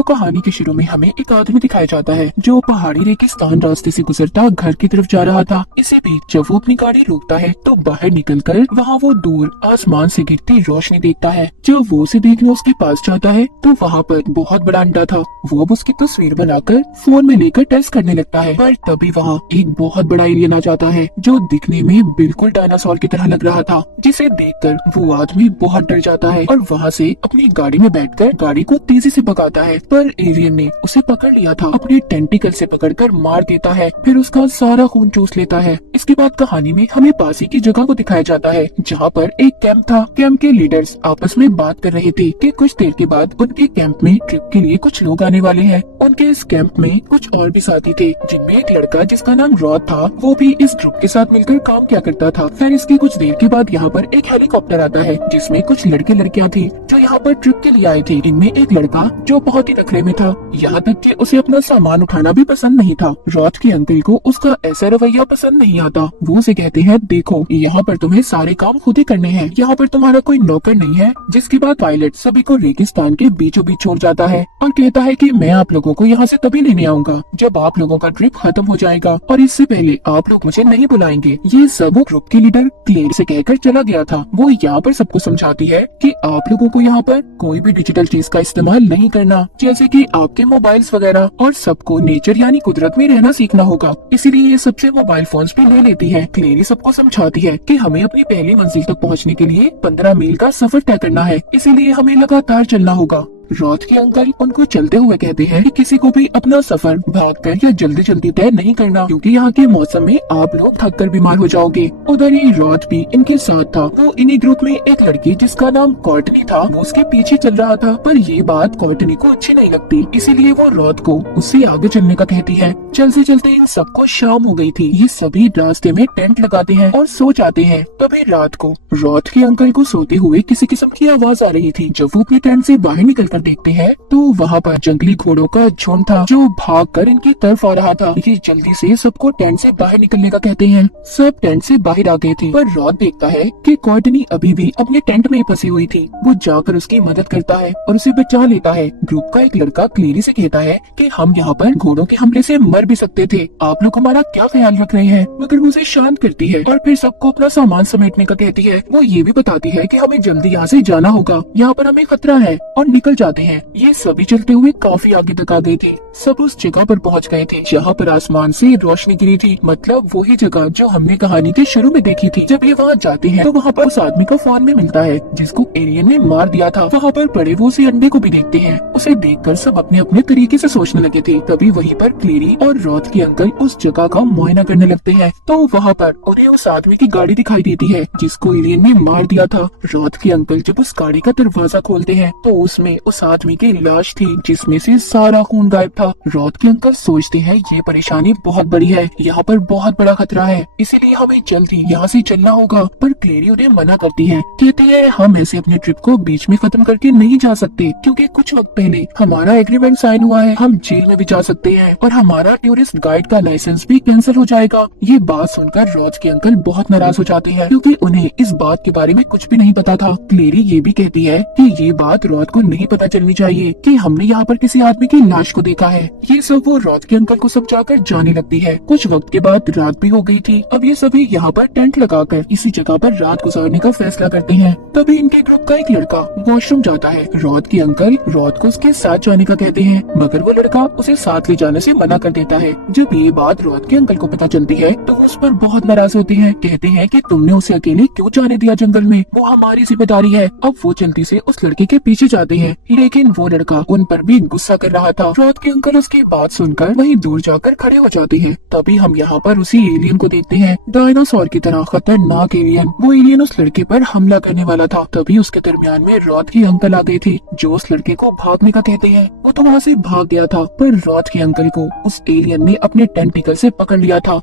तो कहानी के शुरू में हमें एक आदमी दिखाया जाता है जो पहाड़ी रेगिस्तान रास्ते से गुजरता घर की तरफ जा रहा था। इसी बीच जब वो अपनी गाड़ी रोकता है तो बाहर निकलकर वहाँ वो दूर आसमान से गिरती रोशनी देखता है। जब वो उसे देखने उसके पास जाता है तो वहाँ पर बहुत बड़ा अंडा था। वो अब उसकी तस्वीर बनाकर फोन में लेकर टेस्ट करने लगता है, पर तभी वहाँ एक बहुत बड़ा एलियन आ जाता है जो दिखने में बिल्कुल डायनासोर की तरह लग रहा था, जिसे देखकर वो आदमी बहुत डर जाता है और वहाँ से अपनी गाड़ी में बैठकर गाड़ी को तेजी से भगाता है। पर एलियन ने उसे पकड़ लिया था, अपने टेंटिकल से पकड़कर मार देता है, फिर उसका सारा खून चूस लेता है। इसके बाद कहानी में हमें पास ही की जगह को दिखाया जाता है जहाँ पर एक कैंप था। कैंप के लीडर्स आपस में बात कर रहे थे कि कुछ देर के बाद उनके कैंप में ट्रिप के लिए कुछ लोग आने वाले हैं। उनके इस कैंप में कुछ और भी साथी थे, जिनमें एक लड़का जिसका नाम रॉड था, वो भी इस ग्रुप के साथ मिलकर काम किया करता था। फिर इसकी कुछ देर के बाद यहाँ पर एक हेलीकॉप्टर आता है जिसमें कुछ लड़के लड़कियाँ थी जो यहाँ पर ट्रिप के लिए आए थे। इनमें एक लड़का जो बहुत ही नखरे में था, यहाँ तक कि उसे अपना सामान उठाना भी पसंद नहीं था। रॉड के अंकल को उसका ऐसा रवैया पसंद नहीं आता। वो उसे कहते हैं, देखो यहाँ पर तुम्हें सारे काम खुद ही करने हैं, यहाँ पर तुम्हारा कोई नौकर नहीं है। जिसके बाद पायलट सभी को रेगिस्तान के बीचों बीच छोड़ जाता है और कहता है कि मैं आप लोगों को यहाँ से तभी लेने आऊंगा जब आप लोगों का ट्रिप खत्म हो जाएगा, और इससे पहले आप लोग मुझे नहीं बुलाएंगे। ये सब वो ग्रुप के लीडर क्लेयर से कहकर चला गया था। वो यहाँ पर सबको समझाती है कि आप लोगों को यहाँ पर कोई भी डिजिटल चीज का इस्तेमाल नहीं करना, जैसे कि आपके मोबाइल्स वगैरह, और सबको नेचर यानी कुदरत में रहना सीखना होगा। इसीलिए ये सबसे मोबाइल फोन्स भी ले लेती है। क्लेरी सबको समझाती है कि हमें अपनी पहली मंजिल तक पहुँचने के लिए 15 मील का सफर तय करना है, इसीलिए हमें लगातार चलना होगा। रॉड के अंकल उनको चलते हुए कहते हैं कि किसी को भी अपना सफर भागकर या जल्दी जल्दी तय नहीं करना, क्योंकि यहाँ के मौसम में आप लोग थक कर बीमार हो जाओगे। उधर ही रॉड भी इनके साथ था। वो इन्हीं ग्रुप में एक लड़की जिसका नाम कॉर्टनी था, वो उसके पीछे चल रहा था, पर ये बात कॉर्टनी को अच्छी नहीं लगती, इसीलिए वो रॉड को उससे आगे चलने का कहती है। चलते चलते इन सबको शाम हो गई थी। ये सभी रास्ते में टेंट लगाते हैं और सो जाते हैं। तभी रात को रॉड के अंकल को सोते हुए किसी किस्म की आवाज आ रही थी। जब वो अपने टेंट से बाहर निकलकर देखते हैं तो वहाँ पर जंगली घोड़ों का झुंड था जो भागकर इनकी तरफ आ रहा था। ये जल्दी से सबको टेंट से बाहर निकलने का कहते हैं। सब टेंट से बाहर आ गए थे, पर रॉड देखता है कि कॉर्टनी अभी भी अपने टेंट में फंसी हुई थी। वो जाकर उसकी मदद करता है और उसे बचा लेता है। ग्रुप का एक लड़का क्लेरी से कहता है कि हम यहाँ पर घोड़ों के हमले से मर भी सकते थे, आप लोग हमारा क्या ख्याल रख रहे हैं। मगर वो उसे शांत करती है और फिर सबको अपना सामान समेटने का कहती है। वो ये भी बताती है कि हमें जल्दी यहाँ से जाना होगा, यहाँ पर हमें खतरा है, और निकल जाते हैं। ये सभी चलते हुए काफी आगे तक आ गए थे। सब उस जगह पर पहुंच गए थे जहाँ पर आसमान से रोशनी गिरी थी, मतलब वही जगह जो हमने कहानी के शुरू में देखी थी। जब ये वहाँ जाते हैं तो वहाँ पर उस आदमी का फोन में मिलता है जिसको एलियन ने मार दिया था। वहाँ पर पड़े वो उसी अंडे को भी देखते हैं। उसे देखकर सब अपने अपने तरीके से सोचने लगे थे। तभी वहीं पर क्लेरी और रॉड के अंकल उस जगह का मुआयना करने लगते हैं। तो वहाँ पर उन्हें उस आदमी की गाड़ी दिखाई देती है जिसको एलियन ने मार दिया था। रॉड के अंकल जब उस गाड़ी का दरवाजा खोलते हैं तो उसमें उस आदमी की लाश थी जिसमें से सारा खून गायब था। रॉड के अंकल सोचते हैं ये परेशानी बहुत बड़ी है, यहाँ पर बहुत बड़ा खतरा है, इसीलिए हमें जल्दी यहाँ से चलना होगा। पर क्लेरी उन्हें मना करती है, कहती है हम ऐसे अपने ट्रिप को बीच में खत्म करके नहीं जा सकते, क्योंकि कुछ वक्त पहले हमारा एग्रीमेंट साइन हुआ है, हम जेल में भी जा सकते हैं और हमारा टूरिस्ट गाइड का लाइसेंस भी कैंसिल हो जाएगा। ये बात सुनकर रॉड के अंकल बहुत नाराज हो जाते हैं, क्योंकि उन्हें इस बात के बारे में कुछ भी नहीं पता था। क्लेरी ये भी कहती है कि ये बात रॉड को नहीं पता चलनी चाहिए कि हमने यहाँ पर किसी आदमी की लाश को देखा है। ये सब वो रॉड के अंकल को समझाकर जाने लगती है। कुछ वक्त के बाद रात भी हो गई थी। अब ये सभी यहाँ पर टेंट लगाकर इसी जगह पर रात गुजारने का फैसला करते हैं। तभी इनके ग्रुप का एक लड़का वॉशरूम जाता है। रॉड के अंकल रॉड को उसके साथ जाने का कहते हैं, मगर वो लड़का उसे साथ ले जाने से मना कर देता है। जब ये बात रॉड के अंकल को पता चलती है तो वो उस पर बहुत नाराज होते हैं। कहते हैं कि तुमने उसे अकेले क्यों जाने दिया जंगल में, वो हमारी जिम्मेदारी है। अब वो जल्दी से उस लड़के के पीछे जाते हैं, लेकिन वो लड़का उन पर भी गुस्सा कर रहा था। रॉड के अंकल उसकी बात सुनकर वहीं दूर जाकर खड़े हो जाते हैं। तभी हम यहाँ पर उसी एलियन को देखते हैं, डायनासोर की तरह खतरनाक एलियन। वो एलियन उस लड़के पर हमला करने वाला था। तभी उसके दरमियान में रॉड के अंकल आ गए थे जो उस लड़के को भागने का कहते हैं। वो तो वहाँ से भाग गया था, पर रॉड के अंकल को उस एलियन ने अपने टेंटिकल से पकड़ लिया था।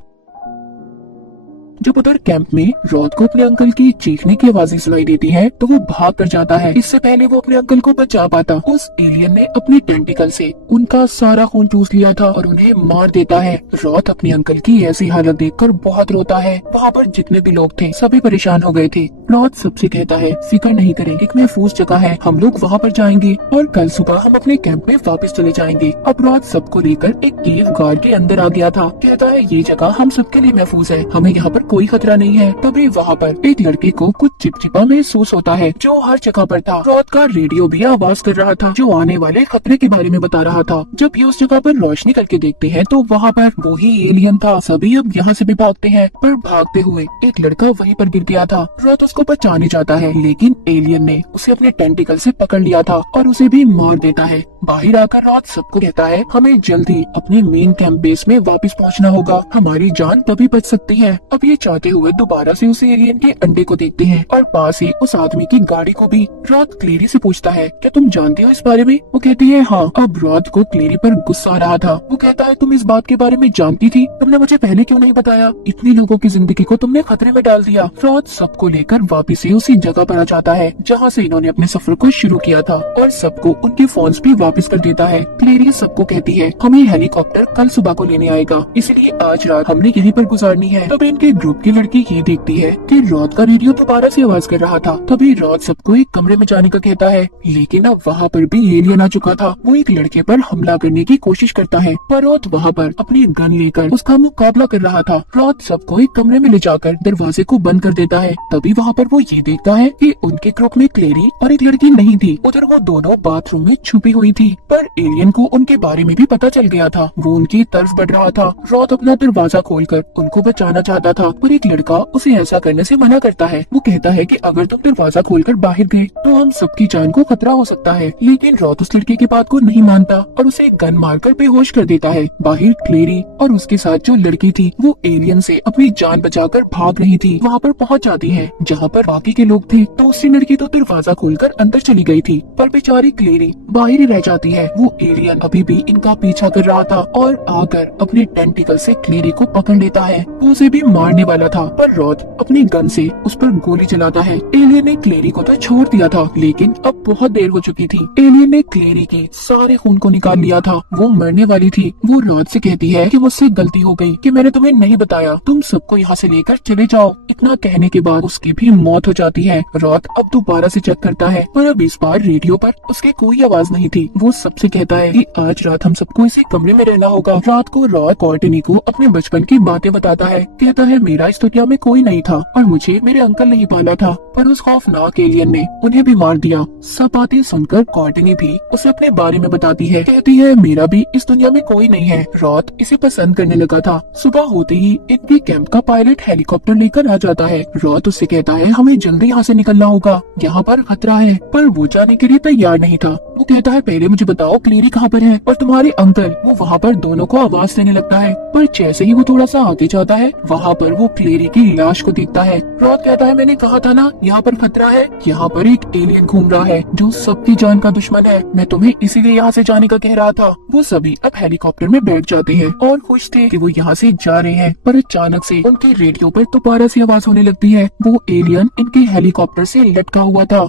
जब उधर कैंप में रॉथ को अपने अंकल की चीखने की आवाजें सुनाई देती है तो वो भाग कर जाता है। इससे पहले वो अपने अंकल को बचा पाता, उस एलियन ने अपनी टेंटिकल से उनका सारा खून चूस लिया था और उन्हें मार देता है। रॉथ अपने अंकल की ऐसी हालत देखकर बहुत रोता है। वहाँ पर जितने भी लोग थे सभी परेशान हो गए थे। रॉथ सबसे कहता है फिक्र नहीं करें, एक महफूज जगह है, हम लोग वहाँ पर जाएंगे और कल सुबह हम अपने कैंप में वापस चले जाएंगे। अब रॉथ सबको लेकर एक केव गार्ड के अंदर आ गया था। कहता है ये जगह हम सबके लिए महफूज है, हमें यहाँ पर कोई खतरा नहीं है। तभी वहाँ पर एक लड़के को कुछ चिपचिपा महसूस होता है जो हर जगह पर था। रॉथ का रेडियो भी आवाज कर रहा था जो आने वाले खतरे के बारे में बता रहा था। जब ये उस जगह पर रोशनी करके देखते हैं तो वहाँ पर वो ही एलियन था। सभी अब यहाँ से भी भागते हैं, पर भागते हुए एक लड़का वहीं पर गिर गया था। रॉथ उसको बचाने जाता है लेकिन एलियन ने उसे अपने टेंटिकल से पकड़ लिया था और उसे भी मार देता है। बाहर आकर रॉथ सबको कहता है हमें जल्दी अपने मेन कैंप बेस में वापस पहुंचना होगा, हमारी जान तभी बच सकती है। अब ये चाहते हुए दोबारा से उस एलियन के अंडे को देखते हैं और पास ही उस आदमी की गाड़ी को भी। रॉथ क्लेरी से पूछता है क्या तुम जानती हो इस बारे में? वो कहती है हाँ। अब रॉथ को क्लेरी पर गुस्सा आ रहा था। वो कहता है तुम इस बात के बारे में जानती थी, तुमने मुझे पहले क्यों नहीं बताया? इतनी लोगों की जिंदगी को तुमने खतरे में डाल दिया। रॉथ सबको लेकर वापिस से उसी जगह पर आ जाता है जहाँ से इन्होंने अपने सफर को शुरू किया था और सबको उनके फोन्स भी वापस कर देता है। क्लेरी सबको कहती है हमें हेलीकॉप्टर कल सुबह को लेने आएगा, इसलिए आज रात हमने यहीं पर गुजारनी है। तब इनके ग्रुप की लड़की ये देखती है कि रॉथ का रेडियो दोबारा से आवाज कर रहा था। तभी रॉथ सबको एक कमरे में जाने का कहता है लेकिन अब वहाँ पर भी एलियन आ चुका था। वो एक लड़के पर हमला करने की कोशिश करता है पर रॉथ वहाँ पर अपनी गन लेकर उसका मुकाबला कर रहा था। रॉथ सबको एक कमरे में ले जाकर दरवाजे को बंद कर देता है। तभी वहाँ पर वो ये देखता है कि उनके ग्रुप में क्लेरी और एक लड़की नहीं थी, उधर वो दोनों बाथरूम में छुपी हुई थी। पर एलियन को उनके बारे में भी पता चल गया था, वो उनकी तरफ बढ़ रहा था। रॉथ अपना दरवाजा खोलकर उनको बचाना चाहता था पर एक लड़का उसे ऐसा करने से मना करता है। वो कहता है कि अगर तुम दरवाजा खोलकर बाहर गए तो हम सबकी जान को खतरा हो सकता है। लेकिन रॉथ उस लड़के की बात को नहीं मानता और उसे गन मारकर बेहोश कर देता है। बाहर क्लेरी और उसके साथ जो लड़की थी वो एलियन से अपनी जान बचाकर भाग रही थी। वहाँ पर पहुँच जाती है जहाँ पर बाकी के लोग थे तो उससे लड़की तो दरवाजा खोलकर अंदर चली गई थी पर बेचारी क्लेरी बाहर ही रह जाती है। वो एलियन अभी भी इनका पीछा कर रहा था और आकर अपने टेंटिकल से क्लेरी को पकड़ लेता है। वो उसे भी मारने वाला था पर रॉथ अपनी गन से उस पर गोली चलाता है। एलियन ने क्लेरी को तो छोड़ दिया था लेकिन अब बहुत देर हो चुकी थी। एलियन ने क्लेरी के सारे खून को निकाल लिया था, वो मरने वाली थी। वो रॉथ से कहती है कि मुझसे गलती हो गई कि मैंने तुम्हें नहीं बताया, तुम सबको यहाँ से लेकर चले जाओ। इतना कहने के बाद उसकी भी मौत हो जाती है। रॉथ अब दोबारा से चेक करता है पर अब इस बार रेडियो पर उसकी कोई आवाज नहीं थी। वो सबसे कहता है कि आज रात हम सबको इसी कमरे में रहना होगा। रात को रॉथ कॉर्टनी को अपने बचपन की बातें बताता है। कहता है मेरा इस दुनिया में कोई नहीं था और मुझे मेरे अंकल नहीं पाला था पर उस खौफनाक एलियन ने उन्हें भी मार दिया। सब बातें सुनकर कॉर्टनी भी उसे अपने बारे में बताती है। कहती है मेरा भी इस दुनिया में कोई नहीं है। रॉथ इसे पसंद करने लगा था। सुबह होते ही इनके कैंप का पायलट हेलीकॉप्टर लेकर आ जाता है। रॉथ उससे कहता है हमें जल्दी यहाँ से निकलना होगा, यहाँ पर खतरा है। पर वो जाने के लिए तैयार नहीं था। वो कहता है पहले मुझे बताओ क्लेरी कहाँ पर है और तुम्हारे अंकल। वो वहाँ पर दोनों को आवाज देने लगता है पर जैसे ही वो थोड़ा सा आगे जाता है वहाँ पर वो क्लेरी की लाश को देखता है। रॉथ कहता है मैंने कहा था ना यहाँ पर खतरा है, यहाँ पर एक एलियन घूम रहा है जो सबकी जान का दुश्मन है, मैं तुम्हें इसीलिए यहाँ से जाने का कह रहा था। वो सभी अब हेलीकॉप्टर में बैठ जाते हैं और खुश थे कि वो यहाँ से जा रहे हैं पर अचानक से उनके रेडियो पर दोबारा से आवाज होने लगती है। वो एलियन इनके हेलीकॉप्टर से लटका हुआ था।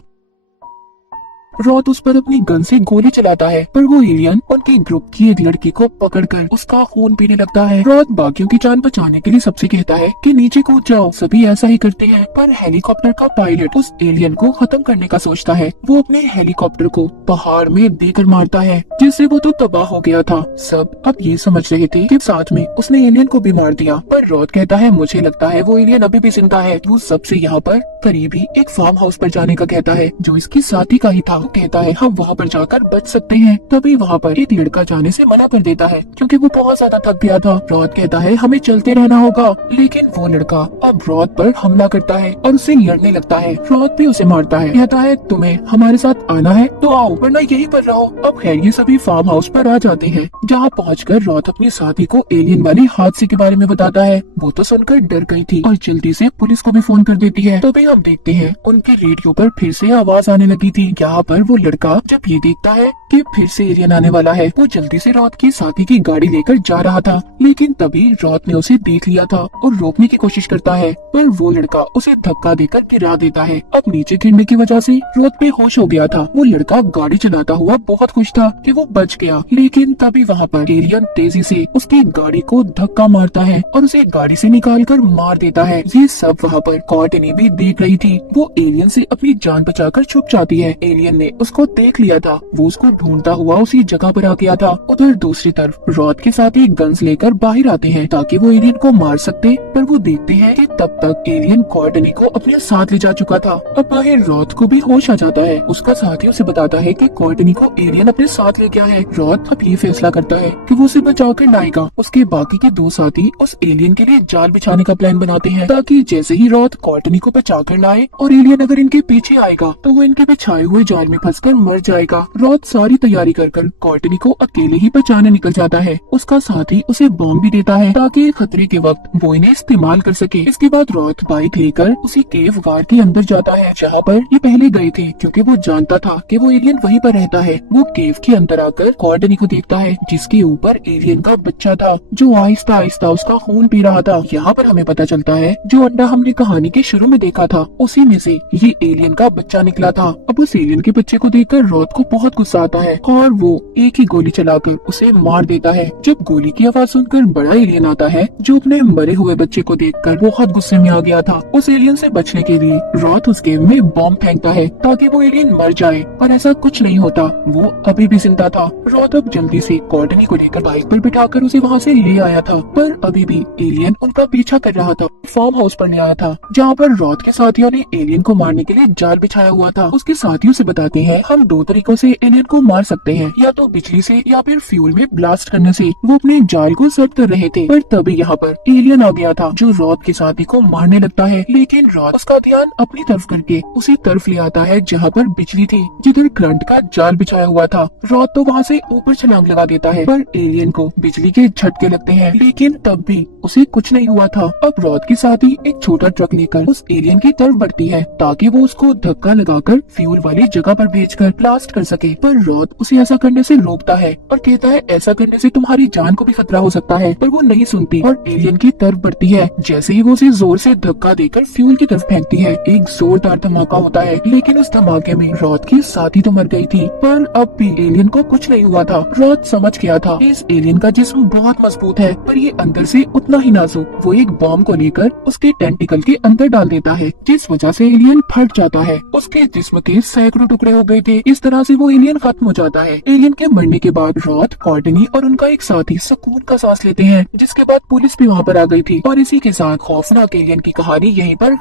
रॉथ उस पर अपनी गन से गोली चलाता है पर वो एलियन उनके ग्रुप की एक लड़की को पकड़कर उसका खून पीने लगता है। रॉथ बाकियों की जान बचाने के लिए सबसे कहता है कि नीचे कूद जाओ। सभी ऐसा ही करते हैं पर हेलीकॉप्टर का पायलट उस एलियन को खत्म करने का सोचता है। वो अपने हेलीकॉप्टर को पहाड़ में देकर मारता है जिससे वो तो तबाह हो गया था। सब अब ये समझ रहे थे कि साथ में उसने एलियन को भी मार दिया पर रॉथ कहता है मुझे लगता है वो एलियन अभी भी जिंदा है। वो सबसे यहाँ पर करीब ही एक फार्म हाउस पर जाने का कहता है जो इसकी साथी का ही था। कहता है हम वहाँ पर जाकर बच सकते हैं। तभी वहाँ पर एक लड़का जाने से मना कर देता है क्योंकि वो बहुत ज्यादा थक गया था। रॉथ कहता है हमें चलते रहना होगा लेकिन वो लड़का अब रॉथ पर हमला करता है और उसे लड़ने लगता है। रॉथ भी उसे मारता है। कहता है तुम्हें हमारे साथ आना है तो आओ वरना यहीं पर रहो। अब खैर ये सभी फार्म हाउस पर आ जाते हैं जहाँ पहुँचकर रॉथ अपने साथी को एलियन वाले हादसे के बारे में बताता है। वो तो सुनकर डर गई थी और जल्दी से पुलिस को भी फोन कर देती है। तभी हम देखते हैं उनके रेडियो पर फिर से आवाज आने लगी थी। यहाँ पर पर वो लड़का जब ये देखता है कि फिर से एलियन आने वाला है, वो जल्दी से रॉथ की साथी की गाड़ी लेकर जा रहा था, लेकिन तभी रॉथ ने उसे देख लिया था और रोकने की कोशिश करता है, पर वो लड़का उसे धक्का देकर गिरा देता है। अब नीचे गिरने की वजह से रॉथ बेहोश हो गया था। वो लड़का गाड़ी चलाता हुआ बहुत खुश था कि वो बच गया, लेकिन तभी वहाँ पर एलियन तेजी से उसकी गाड़ी को धक्का मारता है और उसे गाड़ी से निकालकर मार देता है। ये सब वहाँ पर कॉर्टनी भी देख रही थी। वो एलियन से अपनी जान बचाकर छुप जाती है। एलियन ने उसको देख लिया था, वो उसको ढूंढता हुआ उसी जगह पर आ गया था। उधर दूसरी तरफ रॉथ के साथ एक गन्स लेकर बाहर आते हैं ताकि वो एलियन को मार सकते, पर वो देखते हैं कि तब तक एलियन कॉर्टनी को अपने साथ ले जा चुका था। अब बाहर रॉथ को भी होश आ जाता है। उसका साथी उसे बताता है कि कॉर्टनी को एलियन अपने साथ ले गया है। रॉथ अब ये फैसला करता है कि वो उसे बचा कर लाएगा। उसके बाकी के दो साथी उस एलियन के लिए जाल बिछाने का प्लान बनाते हैं ताकि जैसे ही रॉथ कॉर्टनी को बचा कर लाए और एलियन अगर इनके पीछे आएगा तो वो इनके बिछाए हुए जाल में फंसकर मर जाएगा। रॉथ सारी तैयारी कर कॉर्टनी को अकेले ही बचाने निकल जाता है। उसका साथी उसे बॉम्ब भी देता है ताकि खतरे के वक्त वो इन्हें इस्तेमाल कर सके। इसके बाद रॉथ बाइक लेकर उसी केव गार के अंदर जाता है जहाँ पर ये पहले गए थे, क्योंकि वो जानता था कि वो एलियन वहीं पर रहता है। वो केव के अंदर आकर कॉर्टनी को देखता है जिसके ऊपर एलियन का बच्चा था जो आहिस्ता आहिस्ता उसका खून पी रहा था। यहाँ पर हमें पता चलता है जो अंडा हमने कहानी के शुरू में देखा था उसी में से ये एलियन का बच्चा निकला था। अब उस एलियन के बच्चे को देखकर रॉथ को बहुत गुस्सा आता है और वो एक ही गोली चलाकर उसे मार देता है। जब गोली की आवाज सुनकर बड़ा एलियन आता है जो अपने मरे हुए बच्चे को देखकर बहुत गुस्से में आ गया था। उस एलियन से बचने के लिए रॉथ उस केव में बॉम्ब फेंकता है ताकि वो एलियन मर जाए, पर ऐसा कुछ नहीं होता, वो अभी भी जिंदा था। रॉथ अब जल्दी से कॉर्टनी को लेकर बाइक पर बिठाकर उसे वहाँ से ले आया था, पर अभी भी एलियन उनका पीछा कर रहा था। फार्म हाउस पर ले आया था जहाँ पर रॉथ के साथियों ने एलियन को मारने के लिए जाल बिछाया हुआ था। उसके साथियों से बताते हैं हम दो तरीकों से एलियन को मार सकते हैं, या तो बिजली से या फिर फ्यूल में ब्लास्ट करने से। वो अपने जाल को सेट कर रहे थे, पर तभी यहाँ पर एलियन आ गया था जो रॉथ के साथी को मारने लगता है, लेकिन रॉथ उसका ध्यान अपनी तरफ करके उसी तरफ ले आता है जहाँ पर बिजली थी, जिधर करंट का जाल बिछाया हुआ था। रॉथ तो वहाँ से ऊपर छलांग लगा देता है, पर एलियन को बिजली के झटके लगते हैं, लेकिन तब भी उसे कुछ नहीं हुआ था। अब रॉथ के साथी एक छोटा ट्रक लेकर उस एलियन की तरफ बढ़ती है ताकि वो उसको धक्का लगाकर फ्यूल वाली जगह पर भेजकर ब्लास्ट कर सके, पर रॉथ उसे ऐसा करने से रोकता है और कहता है ऐसा करने से तुम्हारी जान को भी खतरा हो सकता है, पर वो नहीं सुनती और एलियन की तरफ बढ़ती है। जैसे ही वो उसे जोर से धक्का देकर फ्यूल की तरफ फेंकती है, एक जोरदार धमाका होता है, लेकिन उस धमाके में रॉथ की साथी तो मर गई थी, पर अब भी एलियन को कुछ नहीं हुआ था। रॉथ समझ गया था इस एलियन का जिस्म बहुत मजबूत है, पर ये अंदर से उतना ही नाजुक। वो एक बॉम्ब को लेकर उसके टेंटिकल के अंदर डाल देता है, जिस वजह से एलियन फट जाता है। उसके जिस्म के सैकड़ों टुकड़े हो गए थे। इस तरह से वो एलियन खत्म हो जाता है। एलियन के मरने के बाद रॉथ, कॉर्टनी और उनका एक साथी सुकून का सांस लेते हैं, जिसके बाद पुलिस भी वहाँ पर आ गई थी। और इसी के साथ खौफनाक एलियन की कहानी यहीं पर